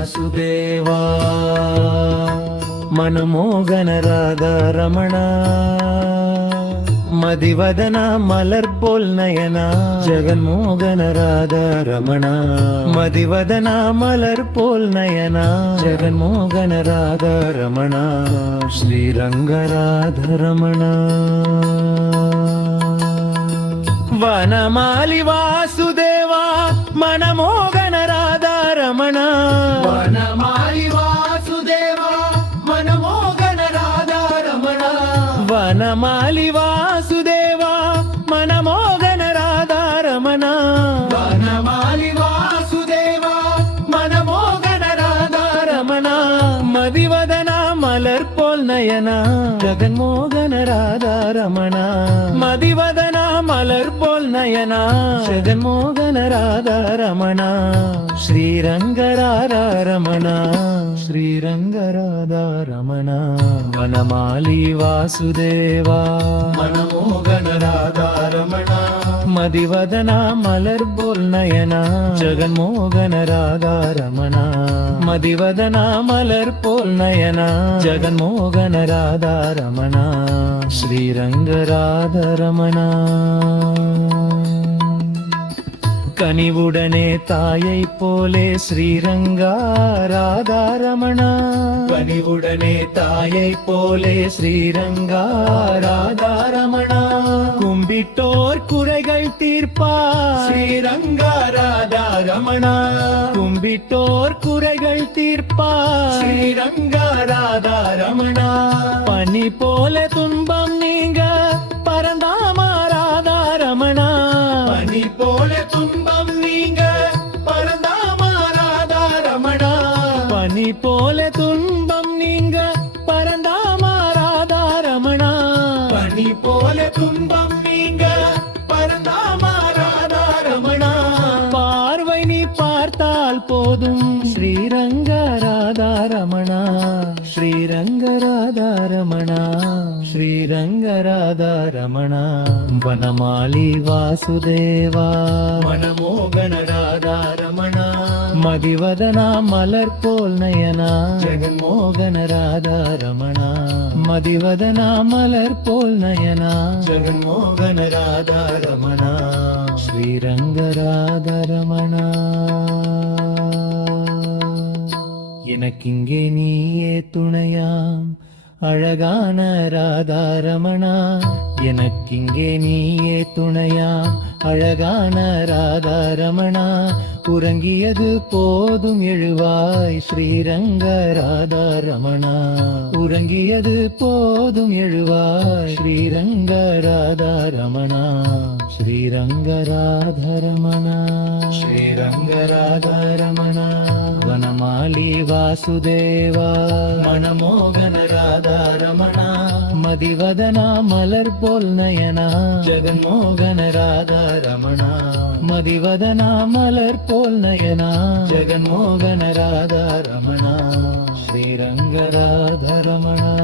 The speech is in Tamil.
வாசுதேவா மனமோகன ராதா ரமணா மதிவதனா மலர் போல் நயனா ஜெகன்மோகன ராதா ரமணா மதிவதனா மலர் போல் நயனா ஜெகன்மோகன ராதா ரமணா ஸ்ரீரங்க ராதா ரமணா வனமாலி வாசுதேவா மனமோகன ராதா ரமணா வனமாலி வாசுதேவா மனமோகன ராதா ரமணா வனமாலி வாசுதேவா மனமோகன ராதா ரமணா வனமாலி வாசுதேவா மனமோகன ராதா ரமணா மதிவதனா மலர் போல் நயனா ஜெகன்மோகன ராதா ரமணா மதிவதனா மலர் போல் நயனா ஜெகன்மோகன ராதா ரமணா ஸ்ரீரங்க ராதா ரமணா ஸ்ரீரங்க ராதா ரமணா வனமாலி வாசுதேவா மனமோகன ராதா ரமணா மதிவதனா மலர் போல் நயனா ஜெகன்மோகன ராதா ரமணா மதிவதனா மலர் போல் நயனா ஜெகன்மோகன ராதா ரமணா ஸ்ரீரங்க ராதா ரமணா கனிவுடனே தாயை போலே ஸ்ரீரங்கா ராதா ரமணா கனிவுடனே தாயை போலே ஸ்ரீரங்கா ராதா ரமணா கும்பிட்டோர் குறைகள் தீர்ப்பா ஸ்ரீரங்கா ராதா ரமணா கும்பிட்டோர் குறைகள் தீர்ப்பா ஸ்ரீரங்கா ராதா ரமணா பனி போல துன்பம் நீங்க பரந்தாமா ராதா ரமணா பனி போல துன்பம் நீங்க பரந்தாமா ராதா ரமணா பனி போல துன்பம் நீங்க பரந்தாமா ராதா ரமணா பனி போல துன்பம் நீங்க பரந்தாமா ராதா ரமணா பார்வை நீ பார்த்தால் போதும் ஸ்ரீரங்க ராதா ரமணா ஸ்ரீரங்க ராதா ரமணா ஸ்ரீரங்க ராதா ரமணா வனமாலி வாசுதேவா மனமோகன ராதா ரமணா மதிவதனா மலர் போல் நயனா ஜெகன்மோகன ராதா ரமணா மதிவதனா மலர் போல் நயனா ஜெகன்மோகன ராதா ரமணா ஸ்ரீரங்க ராதா ரமணா எனக்கிங்கே நீயே துணையாம் அழகான ராதா ரமணா எனக்கிங்கே நீயே துணையாம் அழகான ராதா ரமணா உறங்கியது போதும் எழுவாய் ஸ்ரீரங்க ராதா ரமணா உறங்கியது போதும் எழுவாய் ஸ்ரீரங்க ராதா ரமணா ஸ்ரீரங்க ராதா ரமணா ஸ்ரீரங்க ராதா ரமணா வனமாலி வாசுதேவா மனமோகன ராதா ரமணா மதிவதனா மலர் போல் நயனா ஜெகன்மோகன ராதா ரமணா மதிவதனா மலர் போல் நயனா ஜெகன்மோகன ராதா ரமணா ஸ்ரீரங்க ராதா ரமணா